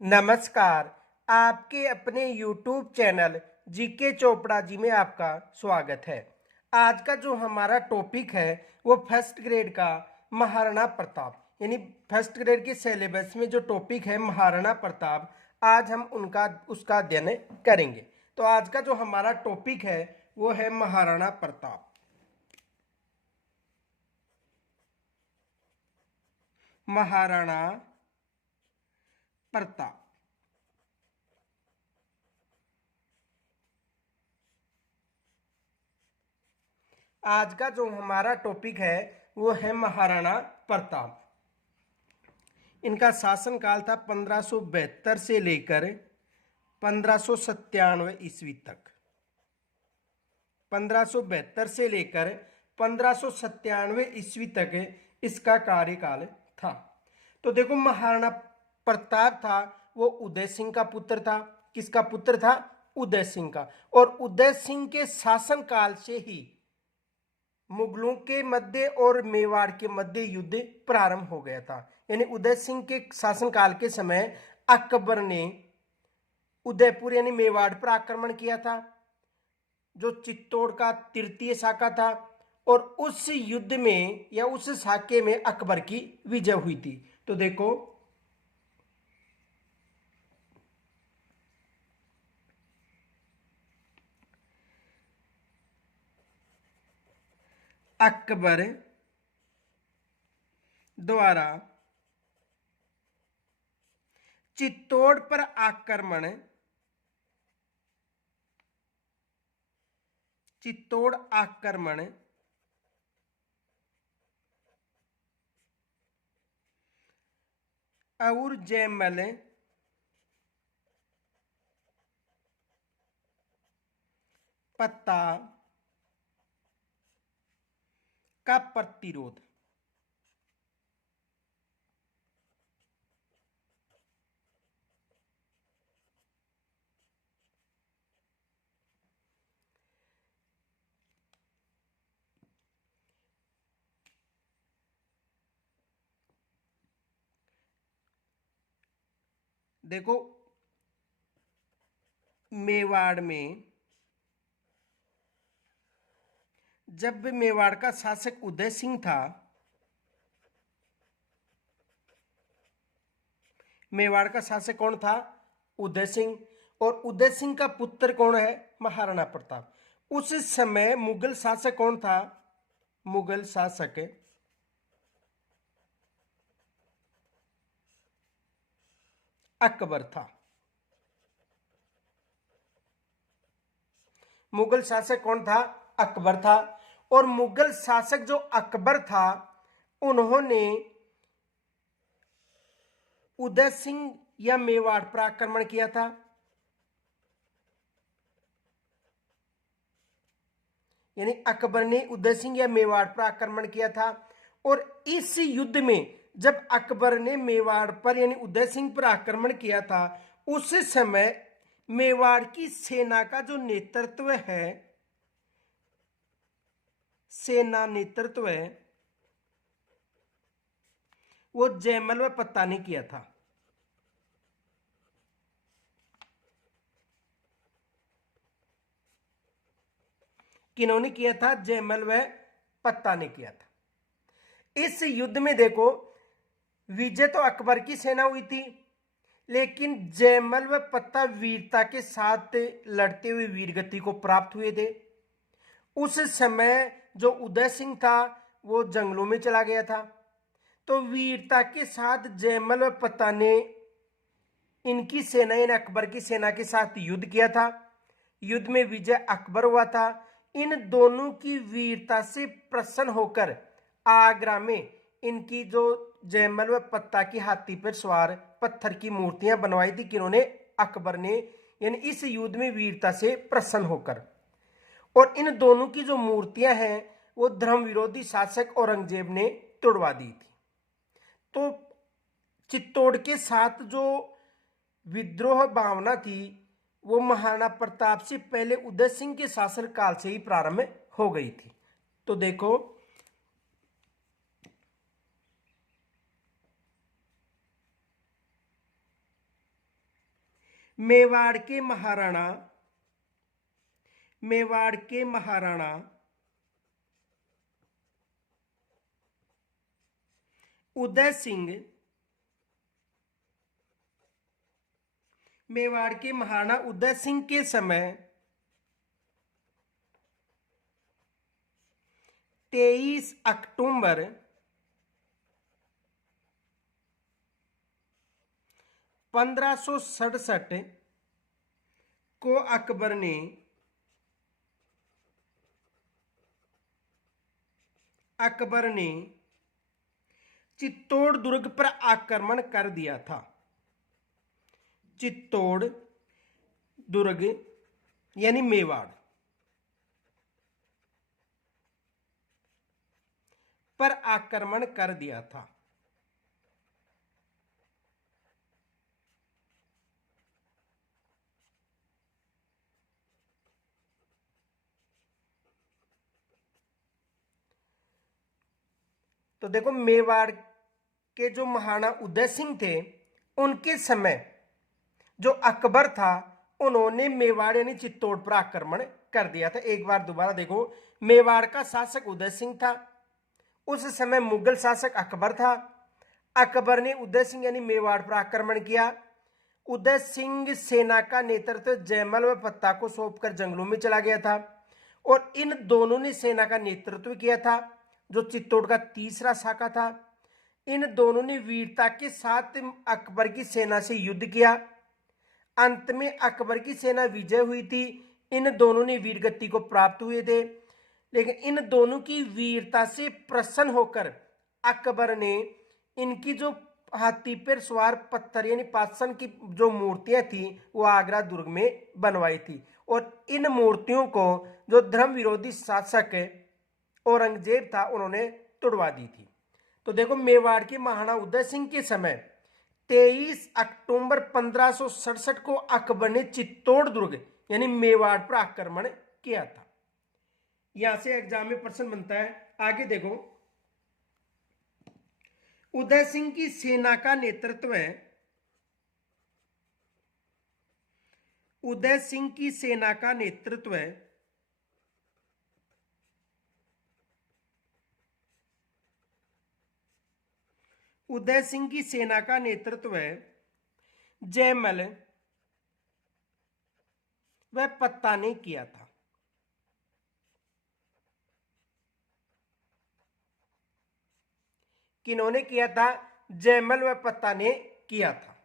नमस्कार। आपके अपने YouTube channel GK Chopra ji में आपका स्वागत है। आज का जो हमारा टॉपिक है वो फर्स्ट ग्रेड का महाराणा प्रताप यानी फर्स्ट ग्रेड के सिलेबस में जो टॉपिक है महाराणा प्रताप, आज हम उसका अध्ययन करेंगे। तो आज का जो हमारा टॉपिक है वो है महाराणा प्रताप। महाराणा प्रताप आज का जो हमारा टॉपिक है वो है महाराणा प्रताप। इनका शासनकाल था 1572 से लेकर 1597 ईस्वी तक। 1572 से लेकर 1597 ईस्वी तक इसका कार्यकाल था। तो देखो, महाराणा प्रताप था वो उदय सिंह का पुत्र था। किसका पुत्र था? उदय सिंह का। और उदय सिंह के शासनकाल से ही मुगलों के मध्य और मेवाड़ के मध्य युद्ध प्रारंभ हो गया था। यानी उदय सिंह के शासनकाल के समय अकबर ने उदयपुर यानी मेवाड़ पर आक्रमण किया था, जो चित्तौड़ का तृतीय शाखा था। और उस युद्ध में या उस शाखे में अकबर की विजय हुई थी। तो देखो, अकबर द्वारा चित्तौड़ पर आक्रमण और जयमल पत्ता का प्रतिरोध। देखो, मेवाड़ में जब मेवाड़ का शासक उदय सिंह था, मेवाड़ का शासक कौन था? उदय सिंह। और उदय सिंह का पुत्र कौन है? महाराणा प्रताप। उस समय मुगल शासक कौन था? मुगल शासक अकबर था। मुगल शासक कौन था? अकबर था। और मुगल शासक जो अकबर था, उन्होंने उदय सिंह या मेवाड़ पर आक्रमण किया था। यानी अकबर ने उदय सिंह या मेवाड़ पर आक्रमण किया था। और इस युद्ध में जब अकबर ने मेवाड़ पर यानी उदय सिंह पर आक्रमण किया था, उस समय मेवाड़ की सेना का जो नेतृत्व है, सेना नेतृत्व है, वो जयमल व पत्ता ने किया था। किन्होंने किया था? जयमल व पत्ता ने किया था। इस युद्ध में देखो, विजय तो अकबर की सेना हुई थी, लेकिन जयमल व पत्ता वीरता के साथ लड़ते हुए वीरगति को प्राप्त हुए थे। उस समय जो उदय सिंह था वो जंगलों में चला गया था। तो वीरता के साथ जयमल व पत्ता ने इनकी सेना यानी अकबर की सेना के साथ युद्ध किया था। युद्ध में विजय अकबर हुआ था। इन दोनों की वीरता से प्रसन्न होकर आगरा में इनकी जो जयमल व पत्ता की हाथी पर सवार पत्थर की मूर्तियां बनवाई थी। किन्होंने? अकबर ने। यानी इस युद्ध में वीरता से प्रसन्न होकर। और इन दोनों की जो मूर्तियां हैं वो धर्म विरोधी शासक औरंगजेब ने तोड़वा दी थी। तो चित्तौड़ के साथ जो विद्रोह भावना थी वो महाराणा प्रताप से पहले उदय सिंह के शासन काल से ही प्रारंभ हो गई थी। तो देखो, मेवाड़ के महाराणा उदय सिंह, मेवाड़ के महाराणा उदय सिंह के समय 23 अक्टूबर 1567 को अकबर ने चित्तौड़ दुर्ग पर आक्रमण कर दिया था। चित्तौड़ दुर्ग यानी मेवाड़ पर आक्रमण कर दिया था। तो देखो, मेवाड़ के जो महाराणा उदय सिंह थे, उनके समय जो अकबर था, उन्होंने मेवाड़ यानी चित्तौड़ पर आक्रमण कर दिया था। एक बार दोबारा देखो, मेवाड़ का शासक उदय सिंह था, उस समय मुगल शासक अकबर था। अकबर ने उदय सिंह यानी मेवाड़ पर आक्रमण किया। उदय सिंह सेना का नेतृत्व जयमल व पत्ता को सौंपकर जंगलों में चला गया था, और इन दोनों ने सेना का नेतृत्व किया था, जो चित्तौड़ का तीसरा शाखा था। इन दोनों ने वीरता के साथ अकबर की सेना से युद्ध किया। अंत में अकबर की सेना विजय हुई थी। इन दोनों ने वीरगति को प्राप्त हुए थे, लेकिन इन दोनों की वीरता से प्रसन्न होकर अकबर ने इनकी जो हाथी पर सवार पत्थर यानी पाषाण की जो मूर्तियां थी, वो आगरा दुर्ग में बनवाई थी, और इन मूर्तियों को जो धर्म विरोधी शासक औरंगजेब था, उन्होंने तुड़वा दी थी। तो देखो, मेवाड़ के महाराणा उदय सिंह के समय 23 अक्टूबर 1567 को अकबर ने चित्तौड़ दुर्ग यानी मेवाड़ पर आक्रमण किया था। यहां से एग्जाम में प्रश्न बनता है। आगे देखो, उदय सिंह की सेना का नेतृत्व उदय सिंह की सेना का नेतृत्व उदय सिंह की सेना का नेतृत्व जयमल व पत्ता ने किया था। किन्होंने किया था? जयमल व पत्ता ने किया था।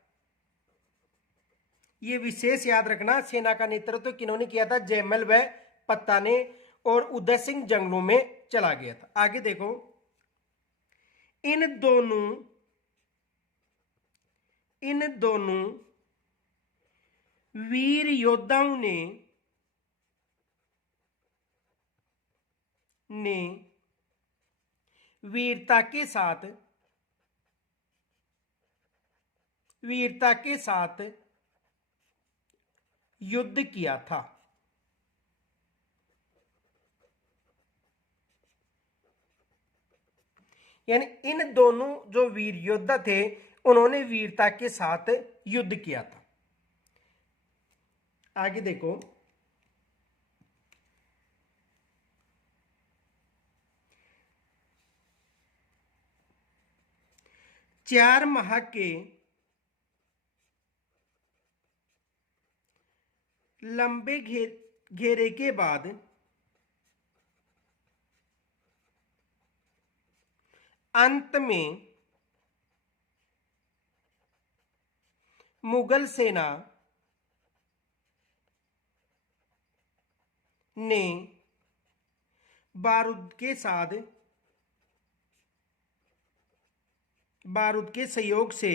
यह विशेष याद रखना, सेना का नेतृत्व किन्होंने किया था? जयमल व पत्ता ने, और उदय सिंह जंगलों में चला गया था। आगे देखो, इन दोनों वीर योद्धाओं ने वीरता के साथ युद्ध किया था। यानी इन दोनों जो वीर योद्धा थे, उन्होंने वीरता के साथ युद्ध किया था। आगे देखो, चार माह के लंबे घेरे के बाद अंत में मुगल सेना ने बारूद के सहयोग से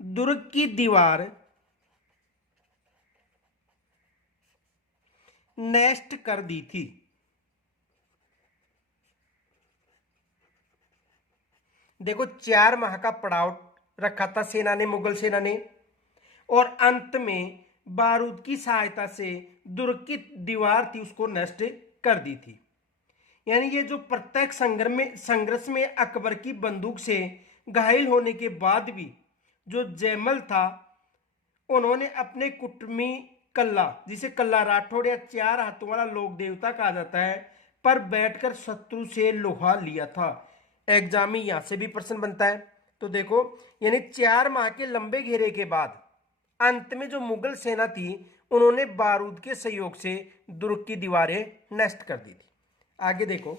दुर्ग की दीवार नष्ट कर दी थी। देखो, 4 माह का पड़ाव रखा था सेना ने, मुगल सेना ने, और अंत में बारूद की सहायता से दुर्ग की दीवार थी, उसको नष्ट कर दी थी। यानी ये जो प्रत्येक संघर्ष में अकबर की बंदूक से घायल होने के बाद भी जो जयमल था, उन्होंने अपने कुटुंबी कल्ला, जिसे कल्ला राठौड़ या चार हाथों वाला लोक देवता कहा जाता है, पर बैठकर शत्रु से लोहा लिया था। एग्जाम में यहां से भी प्रश्न बनता है। तो देखो, यानी 4 माह के लंबे घेरे के बाद अंत में जो मुगल सेना थी, उन्होंने बारूद के सहयोग से दुर्ग की दीवारें नष्ट कर दी थी। आगे देखो,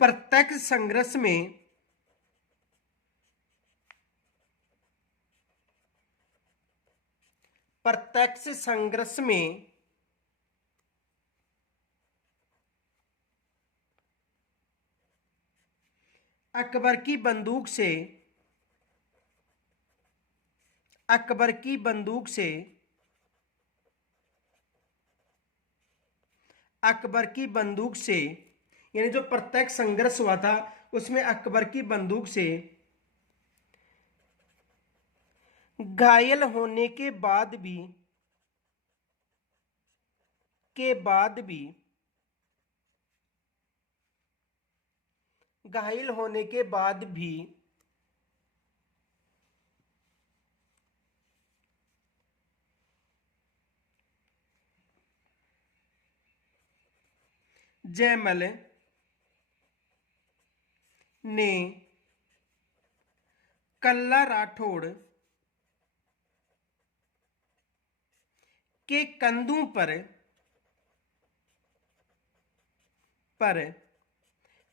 प्रत्यक्ष संघर्ष में अकबर की बंदूक से यानी जो प्रत्यक्ष संघर्ष हुआ था, उसमें अकबर की बंदूक से घायल होने के बाद भी जयमल ने कल्ला राठौड़ के कंधों पर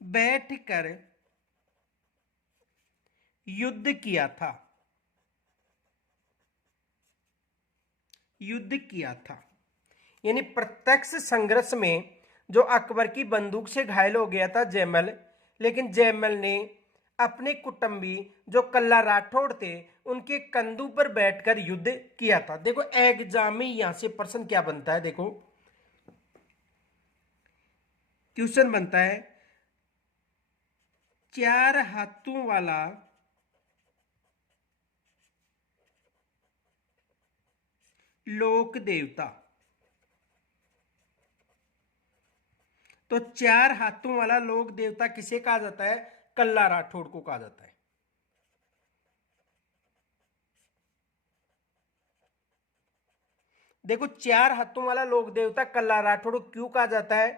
बैठकर युद्ध किया था। यानी प्रत्यक्ष संघर्ष में जो अकबर की बंदूक से घायल हो गया था जयमल, लेकिन जयमल ने अपने कुटुंबी जो कल्ला राठौड़ थे, उनके कंधों पर बैठकर युद्ध किया था। देखो एग्जाम में यहां से प्रश्न क्या बनता है, देखो क्वेश्चन बनता है, 4 हाथों वाला लोक देवता। तो 4 हाथों वाला लोक देवता किसे कहा जाता है? कल्ला राठौड़ को कहा जाता है। देखो 4 हाथों वाला लोक देवता कल्ला राठौड़ को क्यों कहा जाता है?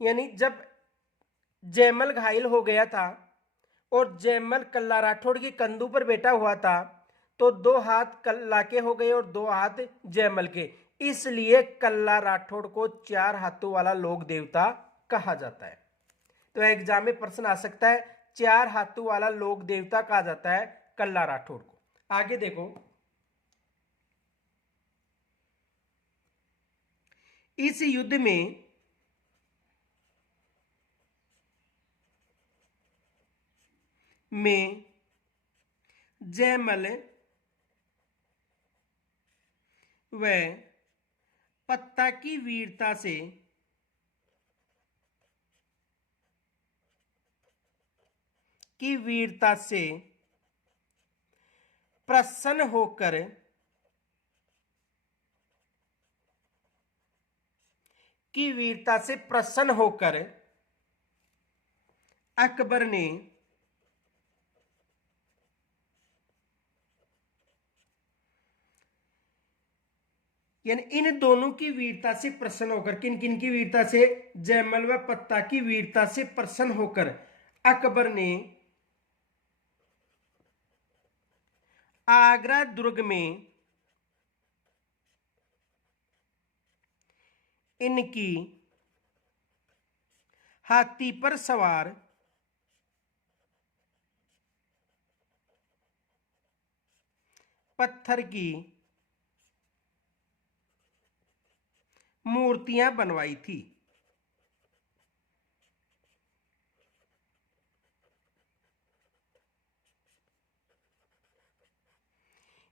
यानी जब जयमल घायल हो गया था और जयमल कल्ला राठौड़ के कंधों पर बैठा हुआ था, तो 2 हाथ कल्ला के हो गए और 2 हाथ जयमल के, इसलिए कल्ला राठौड़ को 4 हाथों वाला लोक देवता कहा जाता है। तो एग्जाम में प्रश्न आ सकता है, 4 हाथों वाला लोक देवता कहा जाता है कल्ला राठौड़ को। आगे देखो, इस युद्ध में जयमल व पत्ता की वीरता से प्रसन्न होकर अकबर ने यानी इन दोनों की वीरता से प्रसन्न होकर, किन किन की वीरता से? जयमल व पत्ता की वीरता से प्रसन्न होकर अकबर ने आगरा दुर्ग में इनकी हाथी पर सवार पत्थर की मूर्तियां बनवाई थी।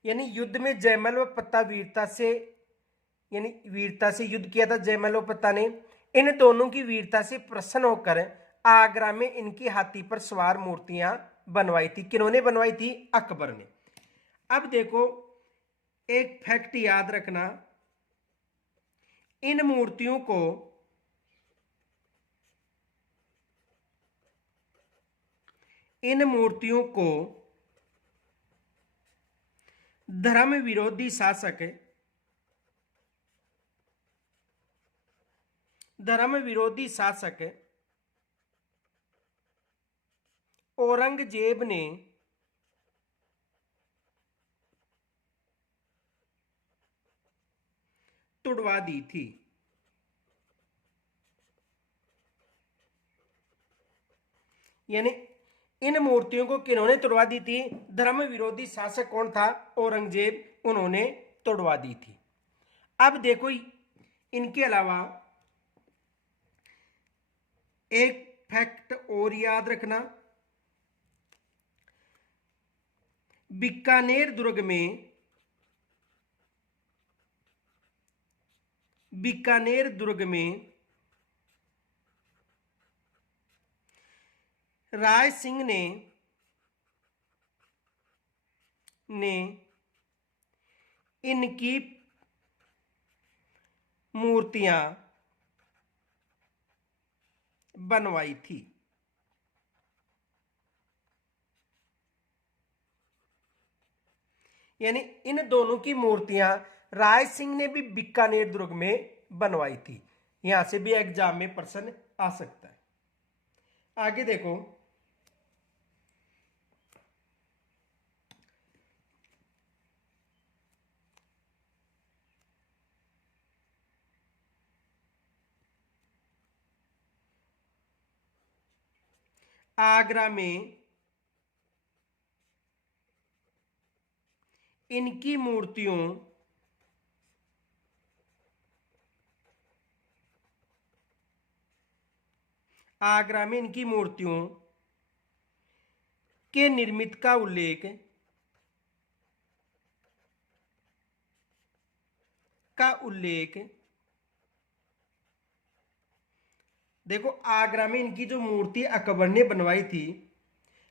यानी युद्ध में जयमल व पत्ता वीरता से युद्ध किया था जयमल व पत्ता ने। इन दोनों की वीरता से प्रसन्न होकर आगरा में इनकी हाथी पर सवार मूर्तियां बनवाई थी। किन्होंने बनवाई थी? अकबर ने। अब देखो, एक फैक्ट याद रखना, इन मूर्तियों को धर्म विरोधी शासक औरंगजेब ने तुड़वा दी थी। यानी इन मूर्तियों को किन्होंने तुड़वा दी थी? धर्म विरोधी शासक कौन था? औरंगजेब, उन्होंने तुड़वा दी थी। अब देखो, इनके अलावा एक फैक्ट और याद रखना, बीकानेर दुर्ग में राय सिंह ने इनकी मूर्तियां बनवाई थी। यानी इन दोनों की मूर्तियां राय सिंह ने भी बीकानेर दुर्ग में बनवाई थी। यहां से भी एग्जाम में प्रश्न आ सकता है। आगे देखो, आगरा में इनकी मूर्तियों के निर्मित का उल्लेख देखो, आगरा में इनकी जो मूर्ति अकबर ने बनवाई थी,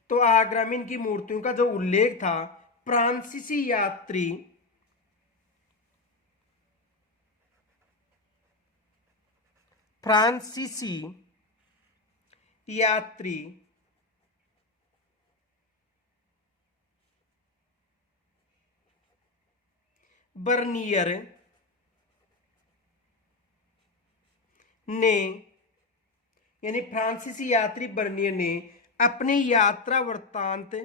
तो आगरा में इनकी मूर्तियों का जो उल्लेख था, फ्रांसीसी यात्री बर्नियर ने, यानी फ्रांसीसी यात्री बर्नियर ने अपने यात्रा वृत्तांत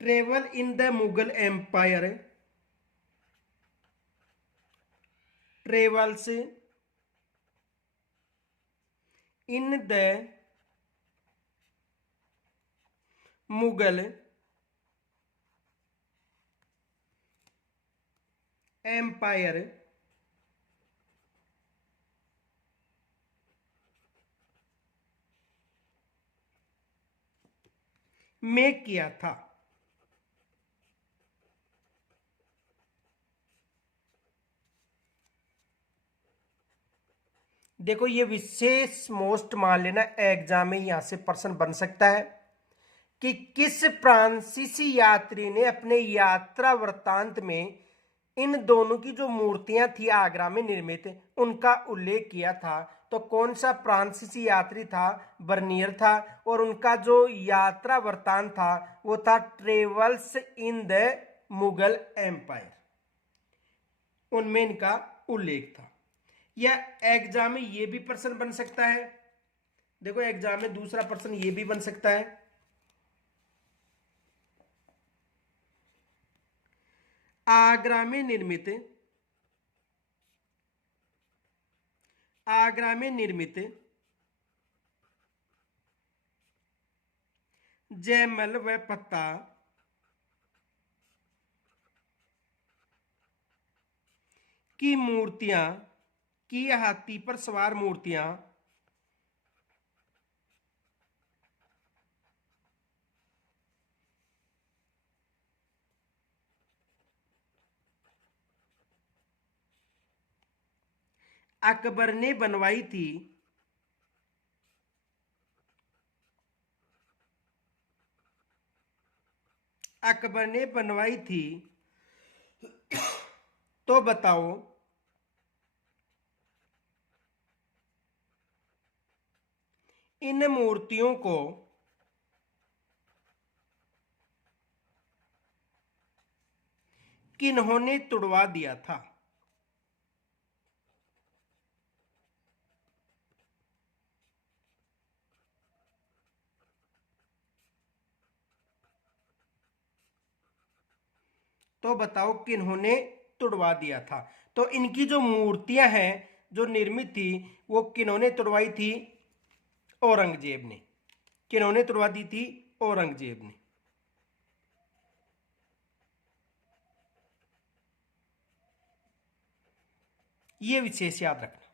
travel in the Mughal empire travels in the Mughal empire में किया था। देखो, ये विशेष मोस्ट मान लेना, एग्जाम में यहां से प्रश्न बन सकता है कि किस फ्रांसीसी यात्री ने अपने यात्रा वृत्तांत में इन दोनों की जो मूर्तियां थी आगरा में निर्मित, उनका उल्लेख किया था। तो कौन सा फ्रांसीसी यात्री था? बर्नियर था। और उनका जो यात्रा वृत्तांत था वो था travels in the Mughal empire, उनमें इनका उल्लेख था। या एग्जाम में ये भी प्रश्न बन सकता है। देखो, एग्जाम में दूसरा प्रश्न ये भी बन सकता है, आगरा में जयमल व पत्ता की मूर्तियां, की हाथी पर सवार मूर्तियां अकबर ने बनवाई थी, अकबर ने बनवाई थी, तो बताओ इन मूर्तियों को किन्होंने तुड़वा दिया था। तो बताओ किन्होंने तुड़वा दिया था। तो इनकी जो मूर्तियां हैं जो निर्मित थी वो किन्होंने तुड़वाई थी, औरंगजेब ने। किन्होंने तुड़वा दी थी, औरंगजेब ने। ये विशेष याद रखना,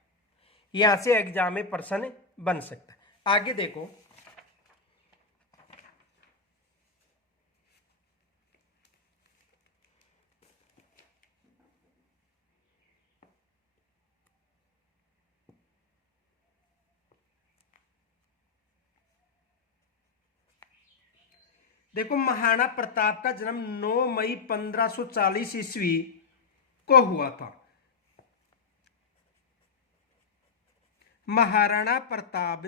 यहां से एग्जाम में प्रश्न बन सकता है। आगे देखो, देखो महाराणा प्रताप का जन्म 9 मई 1540 ईस्वी को हुआ था। महाराणा प्रताप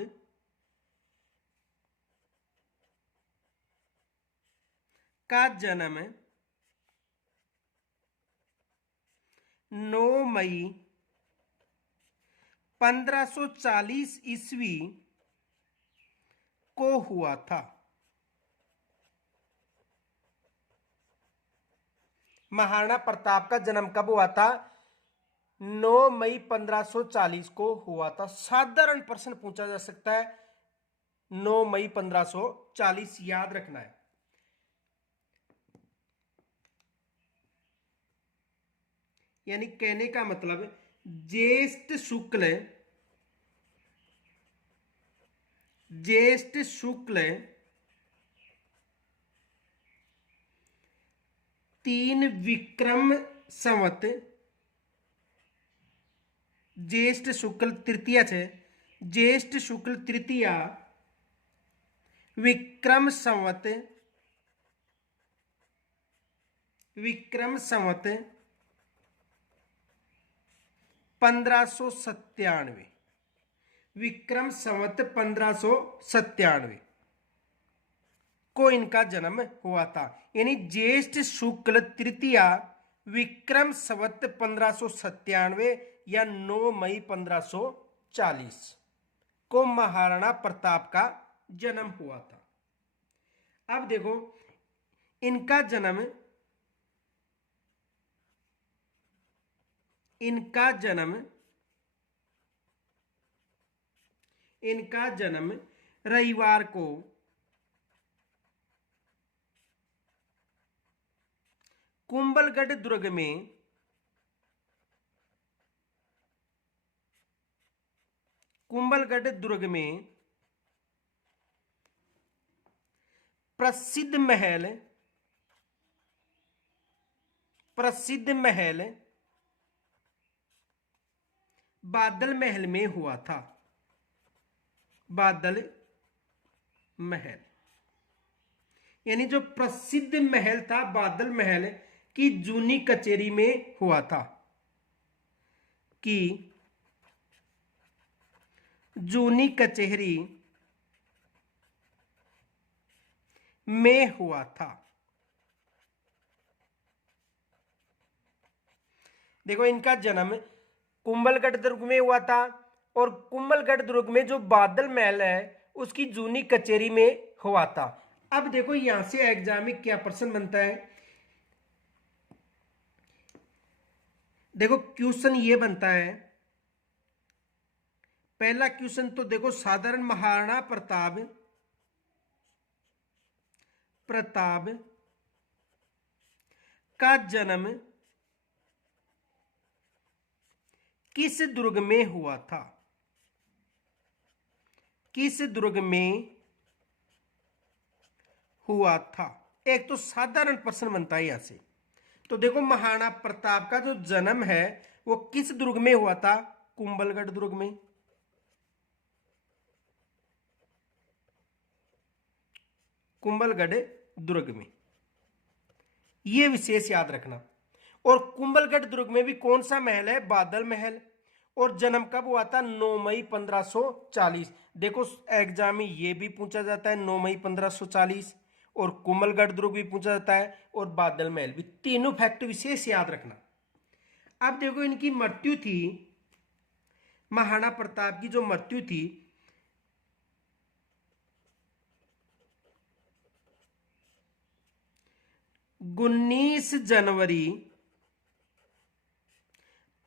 का जन्म 9 मई 1540 ईस्वी को हुआ था। महाराणा प्रताप का जन्म कब हुआ था? 9 मई 1540 को हुआ था। साधारण प्रश्न पूछा जा सकता है, 9 मई 1540 याद रखना है। यानी कहने का मतलब ज्येष्ठ शुक्ल 3 विक्रम संवत, ज्येष्ठ शुक्ल तृतीया छे, ज्येष्ठ शुक्ल तृतीया विक्रम संवत 1597, विक्रम संवत 1597 को इनका जन्म हुआ था। यानी ज्येष्ठ शुक्ल तृतीया विक्रम संवत 1597 या 9 मई 1540 को महाराणा प्रताप का जन्म हुआ था। अब देखो इनका जन्म रविवार को कुंभलगढ़ दुर्ग में प्रसिद्ध महल बादल महल में हुआ था। बादल महल यानी जो प्रसिद्ध महल था बादल महल की जूनी कचेरी में हुआ था, कि जूनी कचहरी में हुआ था। देखो इनका जन्म कुंभलगढ़ दुर्ग में हुआ था और कुंभलगढ़ दुर्ग में जो बादल महल है उसकी जूनी कचेरी में हुआ था। अब देखो यहां से एग्जाम में क्या प्रश्न बनता है। देखो क्वेश्चन ये बनता है, पहला क्वेश्चन तो देखो साधारण महाराणा प्रताप का जन्म किस दुर्ग में हुआ था? किस दुर्ग में हुआ था? एक तो साधारण प्रश्न बनता है यहां से। तो देखो महाराणा प्रताप का जो जन्म है वो किस दुर्ग में हुआ था? कुंभलगढ़ दुर्ग में, कुंभलगढ़ दुर्ग में, यह विशेष याद रखना। और कुंभलगढ़ दुर्ग में भी कौन सा महल है? बादल महल। और जन्म कब हुआ था? 9 मई 1540। देखो एग्जाम में ये भी पूछा जाता है 9 मई 1540, और कुंभलगढ़ दुर्ग भी पूछा जाता है, और बादल महल भी। तीनों फैक्ट विशेष याद रखना। अब देखो इनकी मृत्यु थी, महाराणा प्रताप की जो मृत्यु थी 19 जनवरी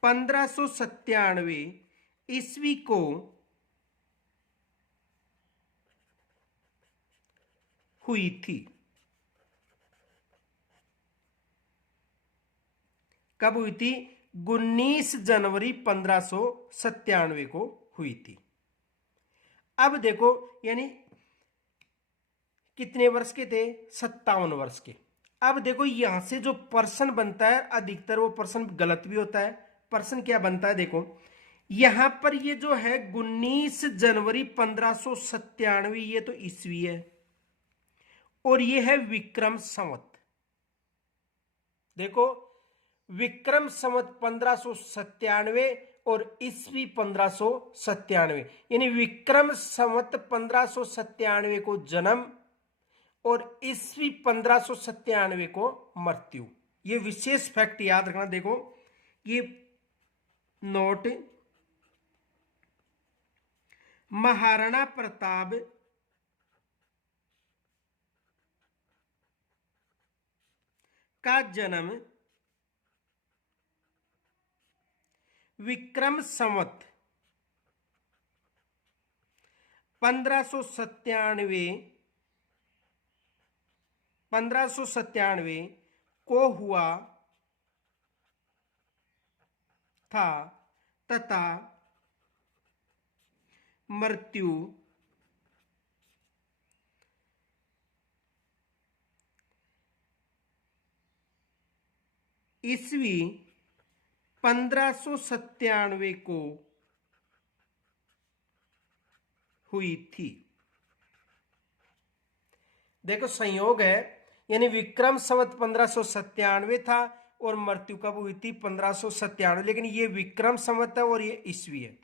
1597 ईस्वी को हुई थी। कब हुई थी? 19 जनवरी 1597 को हुई थी। अब देखो यानी कितने वर्ष के थे? 57 वर्ष के। अब देखो यहां से जो प्रश्न बनता है अधिकतर वो प्रश्न गलत भी होता है। प्रश्न क्या बनता है? देखो यहां पर ये जो है 19 जनवरी 1597 ये तो ईस्वी है, और ये है विक्रम संवत। देखो विक्रम संवत 1597 और ईस्वी 1597, यानी विक्रम संवत 1597 को जन्म और ईस्वी 1597 को मृत्यु। ये विशेष फैक्ट याद रखना। देखो ये नोट, महाराणा प्रताप का जन्म विक्रम संवत 1597 को हुआ था तथा मृत्यु ईस्वी 1597 को हुई थी। देखो संयोग है, यानी विक्रम संवत 1597 था और मृत्यु कब हुई थी? 1597। लेकिन ये विक्रम संवत है और ये ईस्वी है,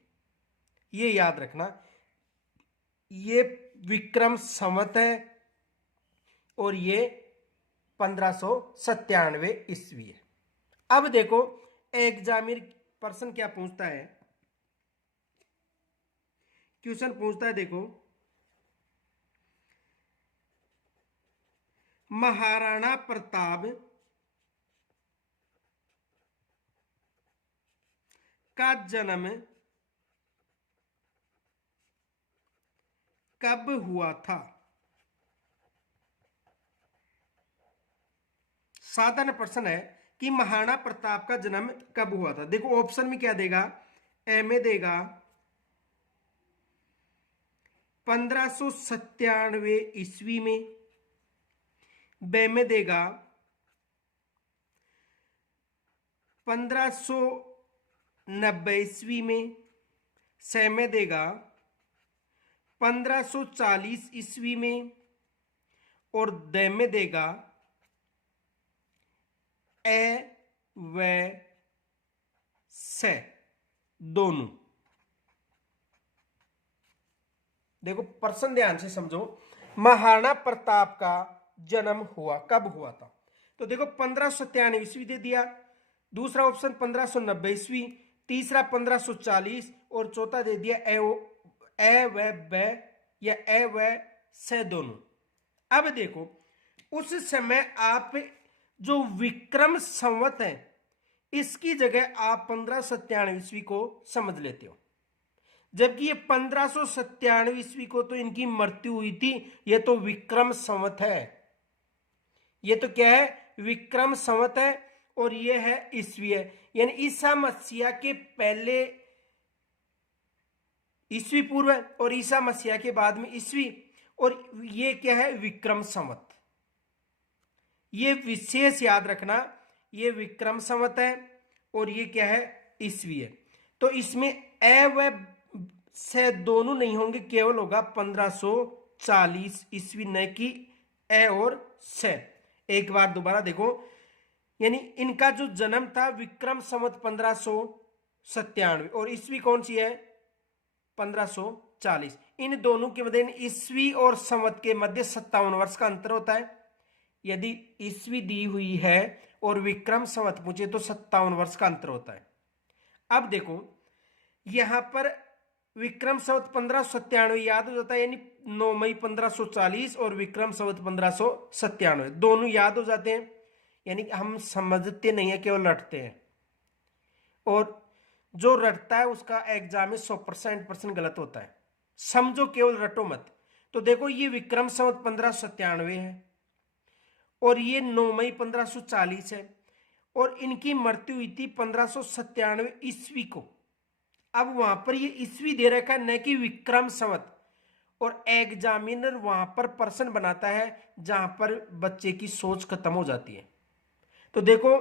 ये याद रखना। ये विक्रम संवत है और ये 1597 ईस्वी है। अब देखो एग्जामिनर प्रश्न क्या पूछता है? क्वेश्चन पूछता है, देखो महाराणा प्रताप का जन्म कब हुआ था? साधारण प्रश्न है कि महाराणा प्रताप का जन्म कब हुआ था। देखो ऑप्शन में क्या देगा? ए में देगा 1597 ईस्वी में, बे में देगा 1590 ईस्वी में, से में देगा 1540 ईस्वी में, और दे में देगा ए व से दोनों। देखो प्रश्न ध्यान से समझो, महाराणा प्रताप का जन्म हुआ कब हुआ था? तो देखो 1597 ईस्वी दे दिया, दूसरा ऑप्शन 1590 ईस्वी, तीसरा 1540 और चौथा दे दिया ए व ब या ए व से दोनों। अब देखो उस समय आप जो विक्रम संवत है इसकी जगह आप 1597 ईस्वी को समझ लेते हो, जबकि ये 1597 ईस्वी को तो इनकी मृत्यु हुई थी। ये तो विक्रम संवत है, ये तो क्या है? विक्रम संवत है, और ये है ईस्वी है, यानी ईसा मसीहा के पहले ईस्वी पूर्व और ईसा मसीहा के बाद में ईस्वी, और ये क्या है? विक्रम संवत। ये विशेष याद रखना, ये विक्रम संवत है और ये क्या है? ईस्वी है। तो इसमें ए व से दोनों नहीं होंगे, केवल होगा 1540 ईस्वी, न कि ए और से। एक बार दोबारा देखो, यानी इनका जो जन्म था विक्रम संवत 1597 और ईस्वी कौन सी है 1540। इन दोनों के मध्य, ईस्वी और संवत के मध्य 57 वर्ष का अंतर होता है। यदि ईस्वी दी हुई है और विक्रम संवत पूछे तो 57 वर्ष का अंतर होता है। अब देखो यहां पर विक्रम संवत 1597 याद हो जाता है, यानी 9 मई 1540 और विक्रम संवत 1597 दोनों याद हो जाते हैं। यानी हम समझते नहीं है, केवल रटते हैं, और जो रटता है उसका एग्जाम में 100% गलत होता है। समझो, केवल रटो मत। तो देखो ये विक्रम संवत 1597 है और ये 9 मई 1540 है, और इनकी मृत्यु हुई थी 1597 ईस्वी को। अब वहां पर ये ईस्वी दे रखा है, न कि विक्रम संवत, और एग्जामिनर वहां पर पर्सन बनाता है जहां पर बच्चे की सोच खत्म हो जाती है। तो देखो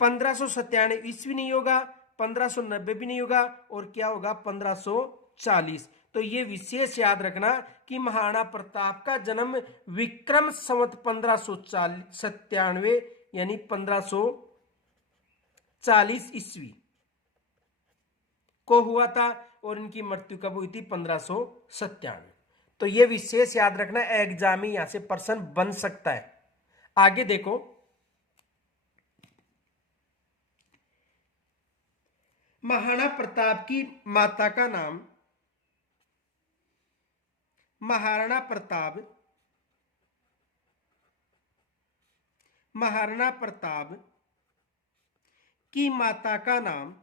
1597 ईस्वी नहीं होगा, 1590 भी नहीं होगा, और क्या होगा 1540। तो ये विशेष याद रखना कि महाराणा प्रताप का जन्म विक्रम संवत 1597 यानी 1540 ईस्वी को हुआ था, और इनकी मृत्यु कब हुई थी 1597। तो ये विशेष याद रखना, एग्जाम में यहां से पर्सन बन सकता है। आगे देखो, महाराणा प्रताप की माता का नाम, महाराणा प्रताप की माता का नाम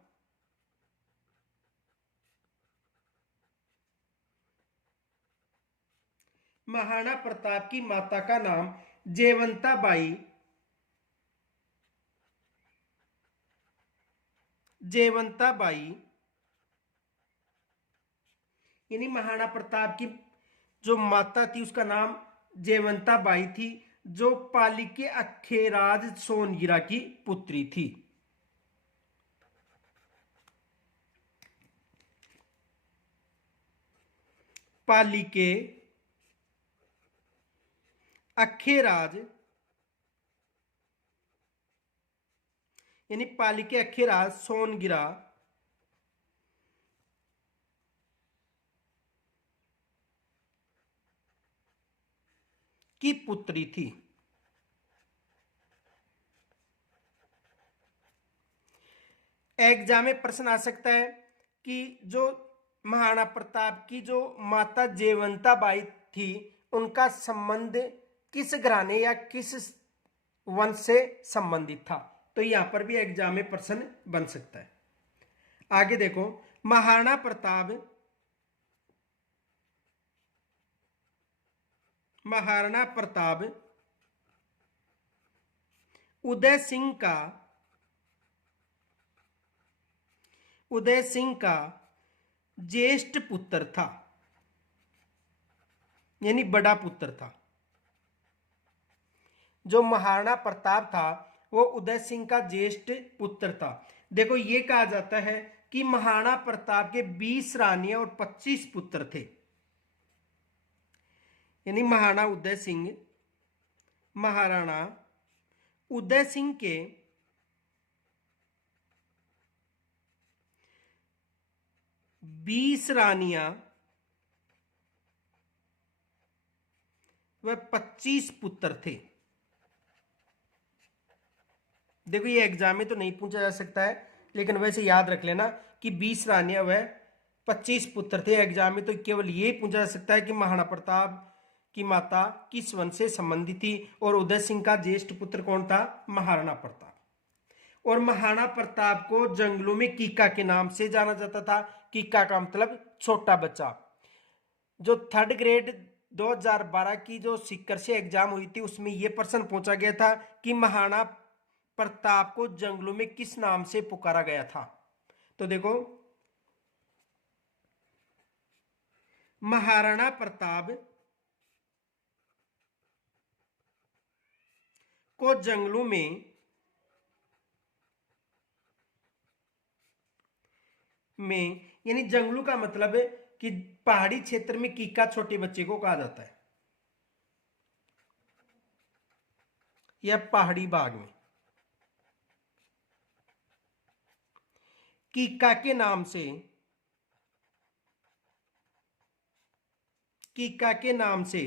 महाराणा प्रताप की माता का नाम जयवंता बाई, यानी महाराणा प्रताप की जो माता थी उसका नाम जयवंता बाई थी, जो पाली के अखेराज सोनगिरा की पुत्री थी। पाली के अखेराज, यानी पाली के अखेराज सोनगिरा की पुत्री थी। एग्जाम में प्रश्न आ सकता है कि जो महाराणा प्रताप की जो माता जयवंता बाई थी उनका संबंध किस घराने या किस वंश से संबंधित था। तो यहां पर भी एग्जाम में प्रश्न बन सकता है। आगे देखो, महाराणा प्रताप उदय सिंह का ज्येष्ठ पुत्र था, यानी बड़ा पुत्र था। जो महाराणा प्रताप था वो उदय सिंह का ज्येष्ठ पुत्र था। देखो ये कहा जाता है कि महाराणा प्रताप के 20 रानियां और 25 पुत्र थे, यानी महाराणा उदय सिंह के 20 रानियां व 25 पुत्र थे। देखो ये एग्जाम में तो नहीं पूछा जा सकता है, लेकिन वैसे याद रख लेना कि 20 रानियां व 25 पुत्र थे। एग्जाम में तो केवल ये पूछा जा सकता है कि महाराणा प्रताप की माता किस वंश से संबंधित थी, और उदय सिंह का ज्येष्ठ पुत्र कौन था, महाराणा प्रताप। और महाराणा प्रताप को जंगलों में कीका के नाम से जाना जाता था। कीका का मतलब छोटा बच्चा। जो 3rd ग्रेड 2012 की जो सीकर से एग्जाम हुई थी उसमें यह प्रश्न पूछा गया था कि महाराणा प्रताप को जंगलों में किस नाम से पुकारा गया था। तो देखो, महाराणा प्रताप को जंगलों में यानी जंगलू का मतलब है कि पहाड़ी क्षेत्र में कीका छोटे बच्चे को कहा जाता है, या पहाड़ी बाघ में कीका के नाम से, कीका के नाम से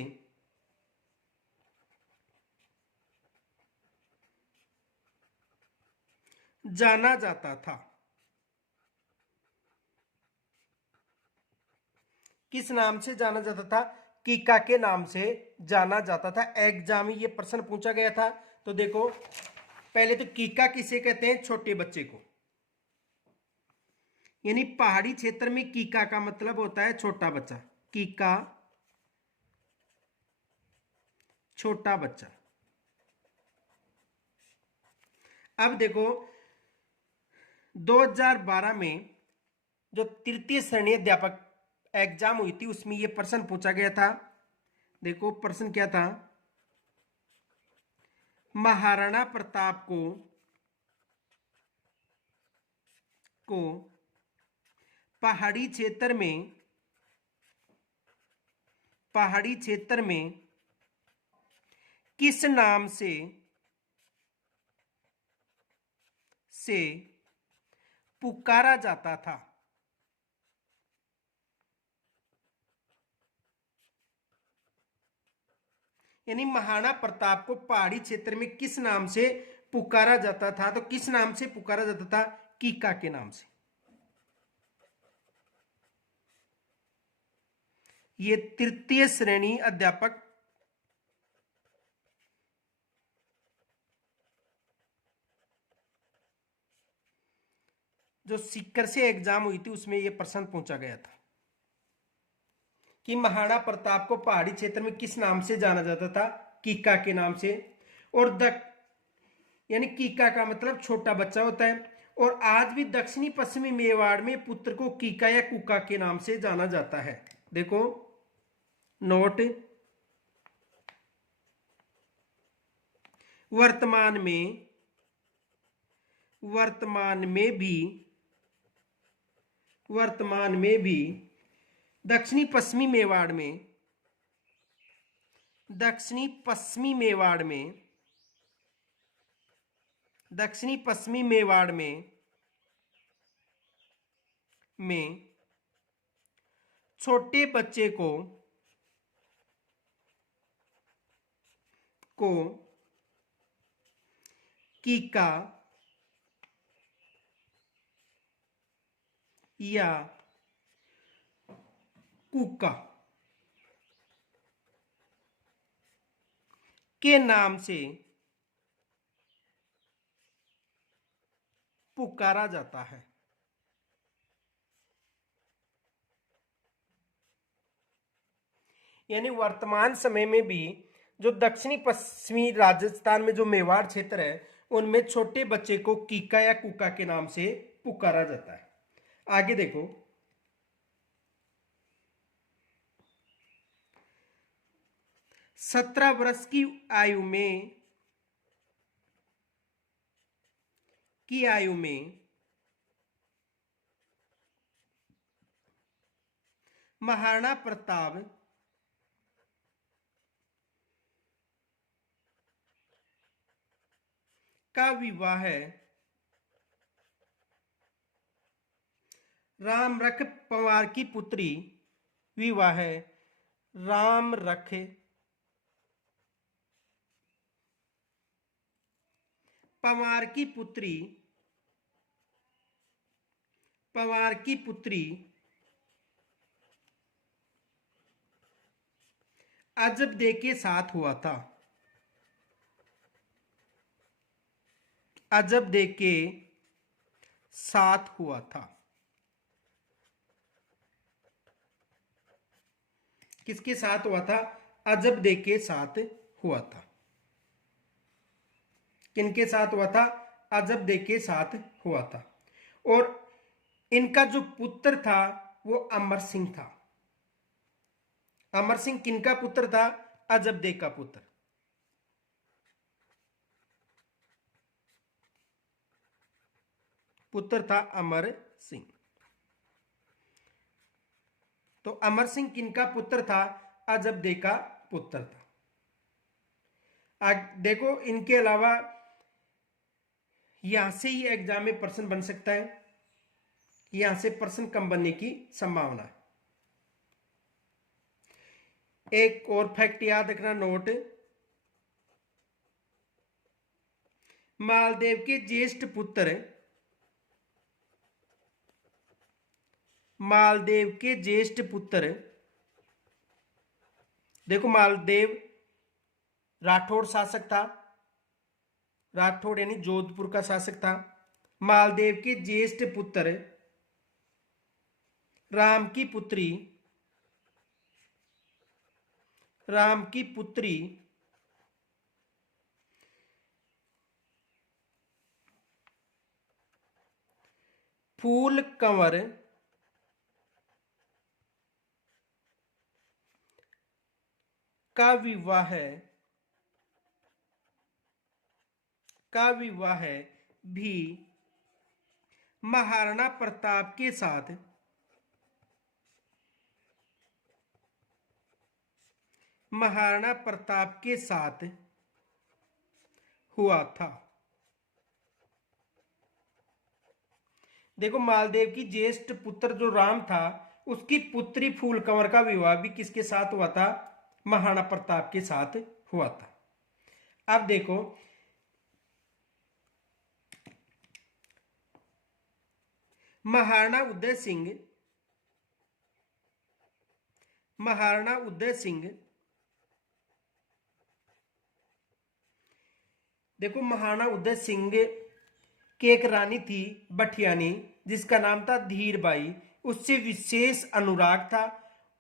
जाना जाता था। किस नाम से जाना जाता था? कीका के नाम से जाना जाता था। एग्जाम में ये प्रश्न पूछा गया था। तो देखो, पहले तो कीका किसे कहते हैं? छोटे बच्चे को। यानी पहाड़ी क्षेत्र में कीका का मतलब होता है छोटा बच्चा। कीका छोटा बच्चा। अब देखो, 2012 में जो तृतीय श्रेणी अध्यापक एग्जाम हुई थी उसमें यह प्रश्न पूछा गया था। देखो प्रश्न क्या था? महाराणा प्रताप को पहाड़ी क्षेत्र में किस नाम से पुकारा जाता था? यानी महाराणा प्रताप को पहाड़ी क्षेत्र में किस नाम से पुकारा जाता था? तो किस नाम से पुकारा जाता था? कीका के नाम से। ये तृतीय श्रेणी अध्यापक जो सीकर से एग्जाम हुई थी उसमें यह प्रश्न पूछा गया था कि महाराणा प्रताप को पहाड़ी क्षेत्र में किस नाम से जाना जाता था? कीका के नाम से। और यानी कीका का मतलब छोटा बच्चा होता है। और आज भी दक्षिणी पश्चिमी मेवाड़ में पुत्र को कीका या कुका के नाम से जाना जाता है। देखो नोट, वर्तमान में भी दक्षिणी पश्चिमी मेवाड़ में छोटे बच्चे को कीका या कुका के नाम से पुकारा जाता है। यानी वर्तमान समय में भी जो दक्षिणी पश्चिमी राजस्थान में जो मेवाड़ क्षेत्र है उनमें छोटे बच्चे को कीका या कुका के नाम से पुकारा जाता है। आगे देखो, 17 वर्ष की आयु में महाराणा प्रताप का विवाह रामरख पंवार की पुत्री रामरख पंवार की पुत्री अजबदे के साथ हुआ था। अजबदे के साथ हुआ था। किसके साथ हुआ था? अजबदे के साथ हुआ था। किनके साथ हुआ था? अजबदे के साथ हुआ था। और इनका जो पुत्र था वो अमर सिंह था। अमर सिंह किनका पुत्र था? अजबदे का पुत्र। पुत्र था अमर सिंह। तो अमर सिंह किनका पुत्र था? अजबदे का पुत्र था। देखो इनके अलावा यहां से ही एग्जाम में प्रश्न बन सकता है, यहां से प्रश्न कम बनने की संभावना है। एक और फैक्ट याद रखना, नोट, मालदेव के ज्येष्ठ पुत्र, मालदेव के ज्येष्ठ पुत्र, देखो मालदेव राठौड़ शासक था, राठौड़ यानी जोधपुर का शासक था। मालदेव के ज्येष्ठ पुत्र राम की पुत्री, राम की पुत्री फूल कंवर का विवाह भी महाराणा प्रताप के साथ महाराणा प्रताप के साथ हुआ था। देखो मालदेव की ज्येष्ठ पुत्र जो राम था, उसकी पुत्री फूल कंवर का विवाह भी किसके साथ हुआ था? महाराणा प्रताप के साथ हुआ था। अब देखो महाराणा उदय सिंह, देखो महाराणा उदय सिंह की एक रानी थी बठियानी, जिसका नाम था धीरबाई। उससे विशेष अनुराग था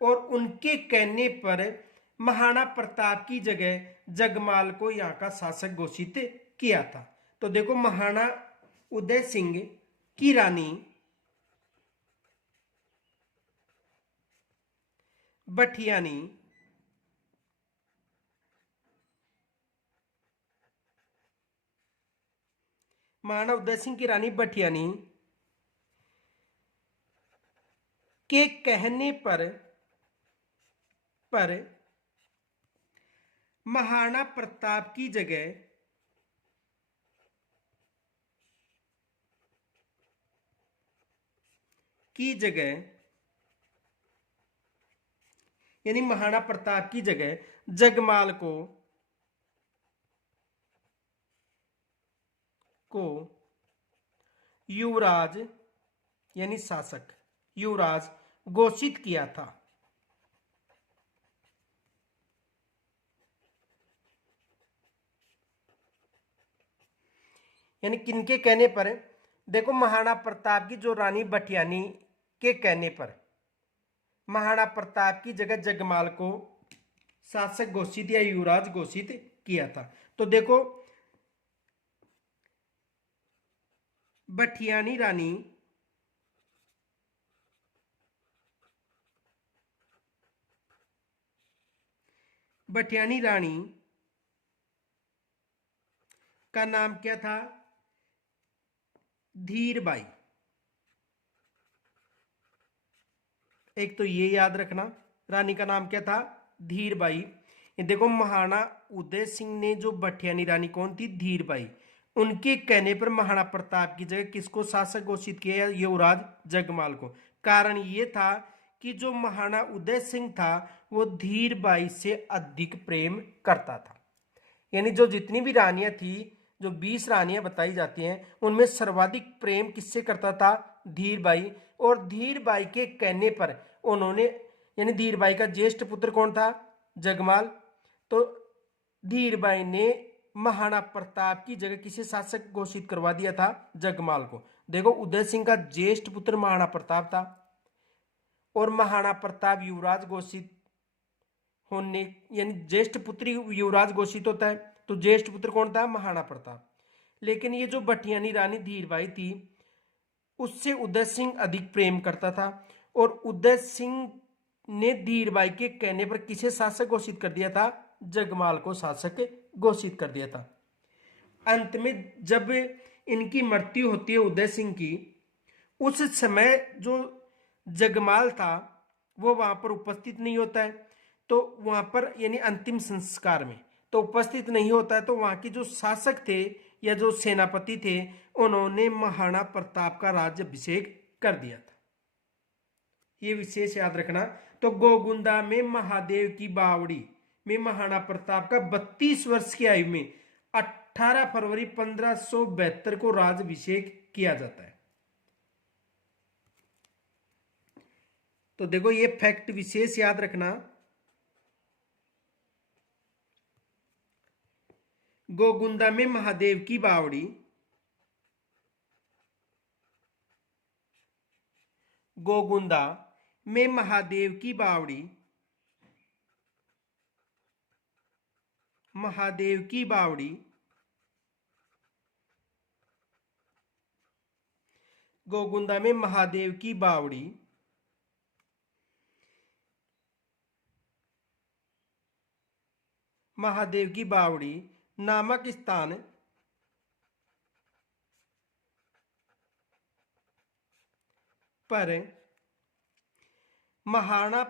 और उनके कहने पर महाराणा प्रताप की जगह जगमाल को यहाँ का शासक घोषित किया था। तो देखो महाराणा उदय सिंह की रानी बठियानी महाराणा उदय सिंह की रानी बठियानी के कहने पर महाराणा प्रताप की जगह यानी महाराणा प्रताप की जगह जगमाल को युवराज यानी शासक, युवराज घोषित किया था। यानी किनके कहने पर? देखो महाराणा प्रताप की जो रानी बठियानी के कहने पर महाराणा प्रताप की जगह जगमाल को शासक घोषित या युवराज घोषित किया था। तो देखो बठियानी रानी का नाम क्या था? धीरबाई। एक तो ये याद रखना, रानी का नाम क्या था? धीरबाई। ये देखो महाराणा उदय सिंह ने जो बठियानी रानी कौन थी? धीरबाई। उनके कहने पर महाराणा प्रताप की जगह किसको शासक घोषित किया? युवराज जगमाल को। कारण ये था कि जो महाराणा उदय सिंह था वो धीरबाई से अधिक प्रेम करता था। यानी जो जितनी भी रानियां थी, जो 20 रानियां बताई जाती हैं, उनमें सर्वाधिक प्रेम किससे करता था? धीरबाई। और धीरबाई के कहने पर उन्होंने, यानी धीरबाई का ज्येष्ठ पुत्र कौन था? जगमाल। तो धीरबाई ने महाराणा प्रताप की जगह किसे शासक घोषित करवा दिया था? जगमाल को। देखो उदय सिंह का ज्येष्ठ पुत्र महाराणा प्रताप था और महाराणा प्रताप युवराज घोषित होने, यानी ज्येष्ठ पुत्र युवराज घोषित होता है, तो ज्येष्ठ पुत्र कौन था? महाराणा प्रताप। लेकिन ये जो बठियानी रानी धीरबाई थी, उससे उदय सिंह अधिक प्रेम करता था और उदय सिंह ने धीरबाई के कहने पर किसे शासक घोषित कर दिया था? जगमाल को शासक घोषित कर दिया था। अंत में जब इनकी मृत्यु होती है उदय सिंह की, उस समय जो जगमाल था वो वहां पर उपस्थित नहीं होता है, तो वहां पर यानी अंतिम संस्कार में तो उपस्थित नहीं होता है, तो वहां के जो शासक थे या जो सेनापति थे उन्होंने महाराणा प्रताप का राज्याभिषेक कर दिया था। ये विशेष याद रखना। तो गोगुंदा में महादेव की बावड़ी में महाराणा प्रताप का 32 वर्ष की आयु में 18 फरवरी 1572 को राज्याभिषेक किया जाता है। तो देखो ये फैक्ट विशेष याद रखना। गोगुंदा में महादेव की बावड़ी, गोगुंदा में महादेव की बावड़ी, महादेव की बावड़ी गोगुंदा में महादेव की बावड़ी महादेव की बावड़ी नामक स्थान पर महाराणा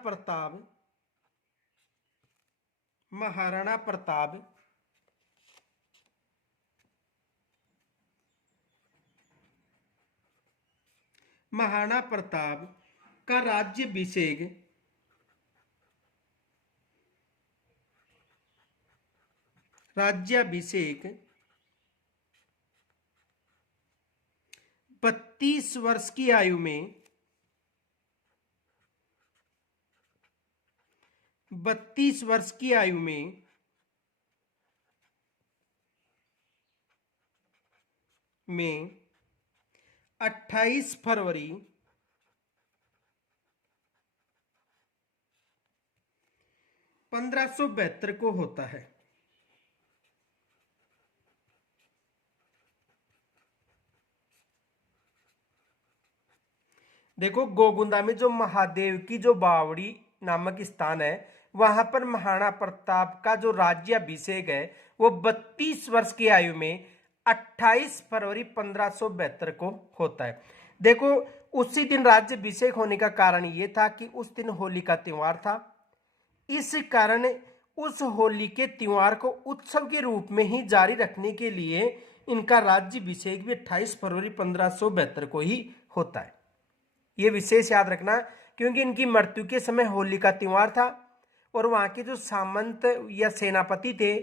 प्रताप का राज्याभिषेक 32 वर्ष की आयु में 32 वर्ष की आयु में 28 फरवरी 1572 को होता है। देखो गोगुंदा में जो महादेव की जो बावड़ी नामक स्थान है वहां पर महाराणा प्रताप का जो राज्याभिषेक है वो 32 वर्ष की आयु में 28 फरवरी 1572 को होता है। देखो उसी दिन राज्याभिषेक होने का कारण ये था कि उस दिन होली का त्योहार था। इस कारण उस होली के त्योहार को उत्सव के रूप में ही जारी रखने के लिए इनका राज्याभिषेक भी 28 फरवरी 1572 को ही होता है। ये विशेष याद रखना क्योंकि इनकी मृत्यु के समय होली का त्योहार था और वहाँ के जो सामंत या सेनापति थे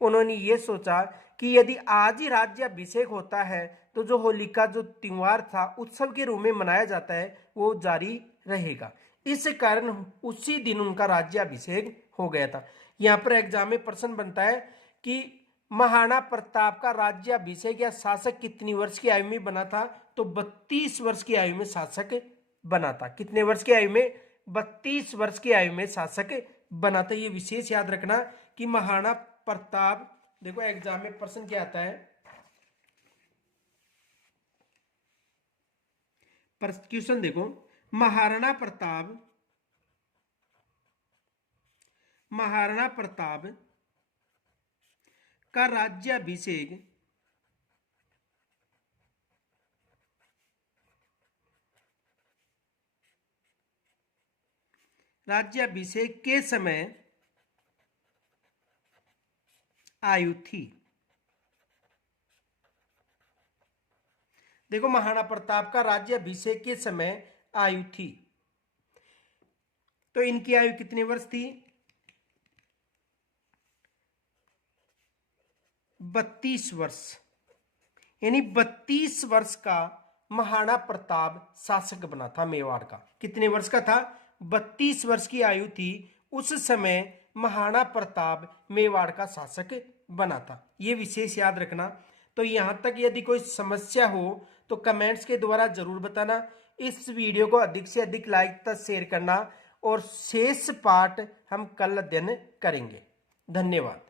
उन्होंने ये सोचा कि यदि आज ही राज्याभिषेक होता है तो जो होली का जो त्योहार था उत्सव के रूप में मनाया जाता है वो जारी रहेगा। इस कारण उसी दिन उनका राज्याभिषेक हो गया था। यहाँ पर एग्जाम में प्रश्न बनता है कि महाराणा प्रताप का राज्याभिषेक या शासक कितनी वर्ष की आयु में बना था, तो 32 वर्ष की आयु में शासक बना था। कितने वर्ष की आयु में? 32 वर्ष की आयु में शासक बना था। ये विशेष याद रखना कि महाराणा प्रताप, देखो एग्जाम में प्रश्न क्या आता है, क्वेश्चन देखो, महाराणा प्रताप का राज्याभिषेक के समय आयु थी। देखो महाराणा प्रताप का राज्याभिषेक के समय आयु थी, तो इनकी आयु कितने वर्ष थी? 32 वर्ष, यानी 32 वर्ष का महाराणा प्रताप शासक बना था मेवाड़ का। कितने वर्ष का था? 32 वर्ष की आयु थी उस समय महाराणा प्रताप मेवाड़ का शासक बना था। ये विशेष याद रखना। तो यहां तक यदि कोई समस्या हो तो कमेंट्स के द्वारा जरूर बताना। इस वीडियो को अधिक से अधिक लाइक तक शेयर करना और शेष पार्ट हम कल अध्ययन करेंगे। धन्यवाद।